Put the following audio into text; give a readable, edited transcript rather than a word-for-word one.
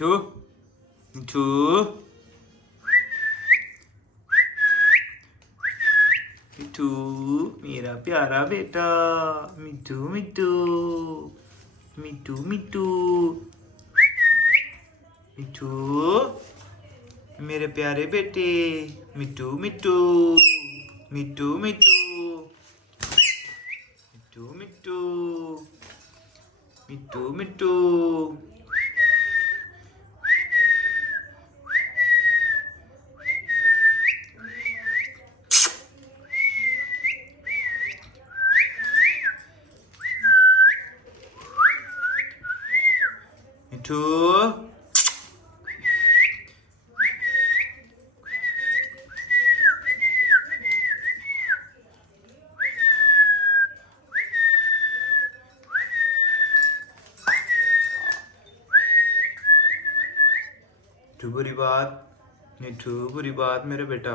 मिठू मिठू मिठू मेरा प्यारा बेटा मिठू मिठू मिठू मिठू मिठू मेरे प्यारे बेटे मिठू मिठू मिठू मिठू मिठू मिठू मिठू मिठू मिठू मिठू बुरी बात मेरा बेटा।